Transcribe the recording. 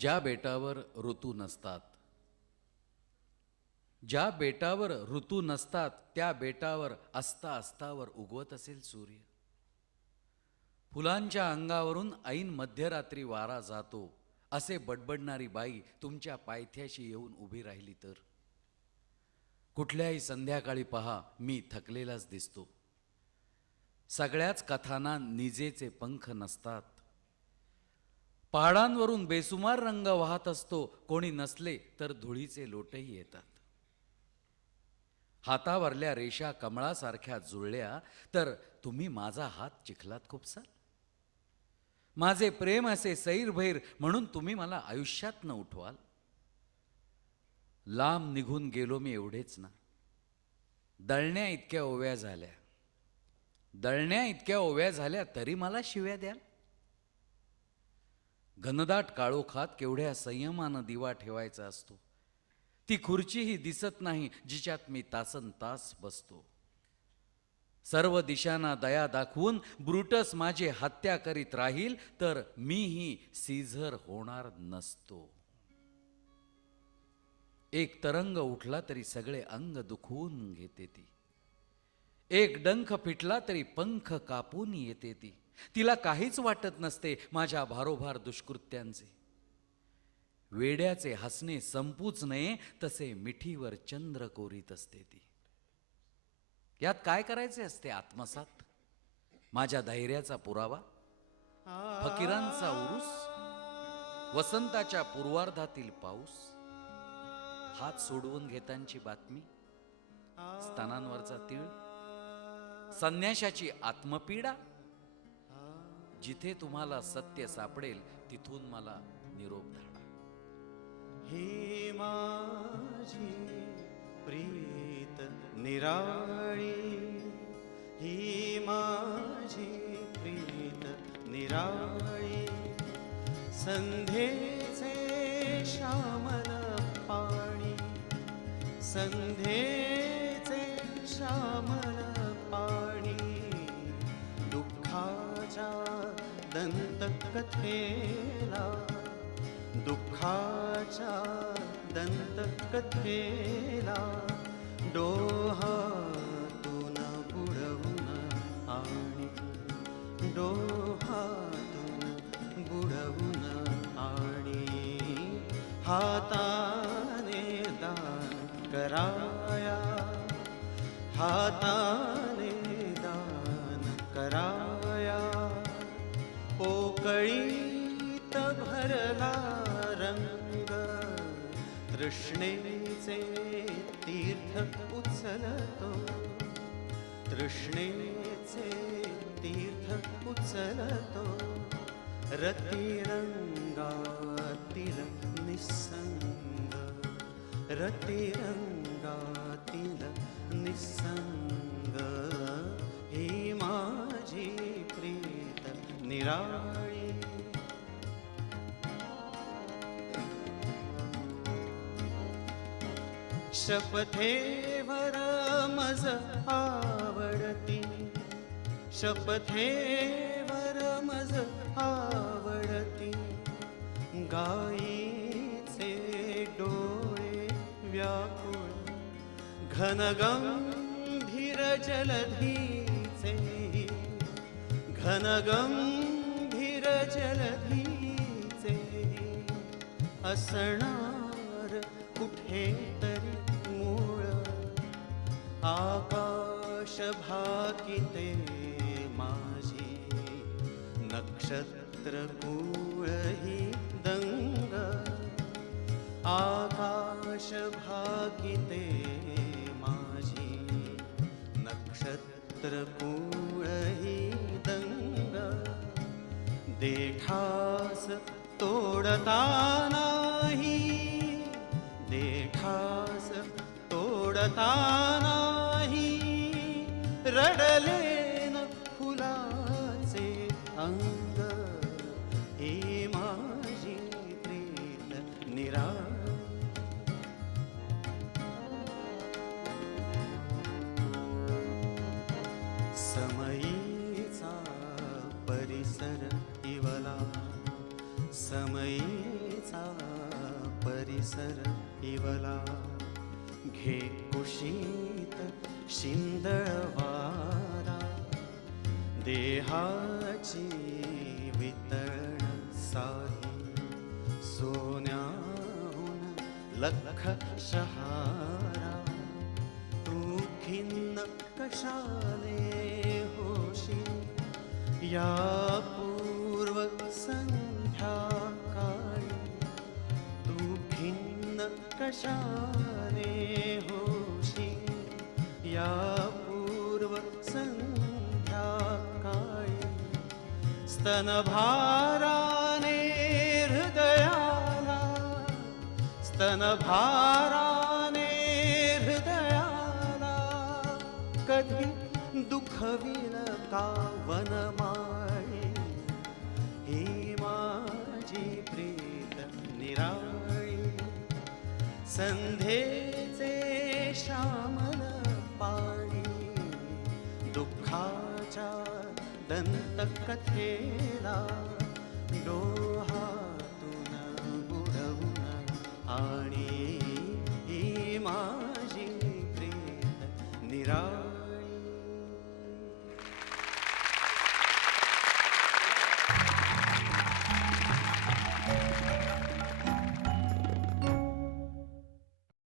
ज्या बेटावर ऋतू नसतात, ज्या बेटावर ऋतू नसतात त्या बेटावर असता अस्तावर उगवत असेल सूर्य. फुलांच्या अंगावरून ऐन मध्यरात्री वारा जातो असे बडबडणारी बाई तुमच्या पायथ्याशी येऊन उभी राहिली तर, कुठल्याही संध्याकाळी पहा मी थकलेलाच दिसतो. सगळ्याच कथांना निजेचे पंख नसतात. पहाडांवरून बेसुमार रंग वाहत असतो, कोणी नसले तर धुळीचे लोटही येतात. हातावरल्या रेषा कमळासारख्या जुळल्या तर तुम्ही माझा हात चिखलात खुपसाल. माझे प्रेम असे सैरभैर म्हणून तुम्ही मला आयुष्यात न उठवाल. लांब निघून गेलो मी एवढेच ना, दळण्या इतक्या ओव्या झाल्या, दळण्या इतक्या ओव्या झाल्या तरी मला शिव्या द्याल. घनदाट काळोखात केवढ्या संयमानं दिवा ठेवायचा असतो. ती खुर्चीही दिसत नाही जिच्यात मी तासन तास बसतो. सर्व दिशांना दया दाखवून ब्रुटस माझी हत्या करीत राहील तर मीही सीझर होणार नसतो. एक तरंग उठला तरी सगळे अंग दुखवून घेते ती. एक डंख फिटला तरी पंख कापून येते ती. तिला काहीच वाटत नसते माझ्या भारोभार दुष्कृत्यांचे. वेड्याचे हसणे संपूच नये तसे मिठीवर चंद्र कोरीत असते ती. यात काय करायचे असते आत्मसात? माझ्या धैर्याचा पुरावा, फकीरांचा उरूस, वसंताच्या पूर्वार्धातील पाऊस, हात सोडवून घेतांची बातमी, स्तनांवरचा तीळ, संन्याशाची आत्मपीडा. जिथे तुम्हाला सत्य सापडेल तिथून मला निरोप धाडा. ही माझी प्रीत निराळी, ही माझी प्रीत निराळी. संध्येचे श्यामल पाणी, संध्येचे श्यामल पाणी. दुःखाच्या दंतकथेला, दुःखाच्या दंतकथेला डोहातून बुडवून आणि, डोहातून बुडवून आणि. हाताने दान कराया, हाताने दान कराया. पोकळीत भरला रंग, तृष्णेचे तीर्थ उचलतो, तृष्णेचे तीर्थ उचलतो. रतिरंगातील निस्संग, रतिरंगातील निस्संग. ही माझी प्रीत निराळी. शपथेवर मज आवडती, शपथेवर मज आवडती. गायीचे डोळे व्याकुळ, घनगंभीर जलधीचे, घनगंभीर जलधीचे. असणार कुठे तरी मूळ, आकाश भाकिते माझी. नक्षत्र कुळ ही दंग, आकाश भाकिते माझी. नक्षत्र कुळ ही दंग. देठास तोडता नाही, देठास तोडता नाही. रडले न फुलाचे अंग, ही माझी प्रीत निराळी. समयीचा परिसर इवला, समयीचा ओसर इवला घे कुशीत शिंदळवारा देहाची वितरण साधी सोन्याहून लख शहारा तू खिन्न कशाने होशील या पूर्व संध्याकाळी तू खिन्न कशाने होशील या पूर्व संध्याकाळी स्तनभाराने हृदयाला स्तनभाराने हृदयाला कधी दुखविल का वनमाळी ही माझी प्रीत निराळी संध्येचे श्यामल पाणी दुःखाच्या दंतकथेला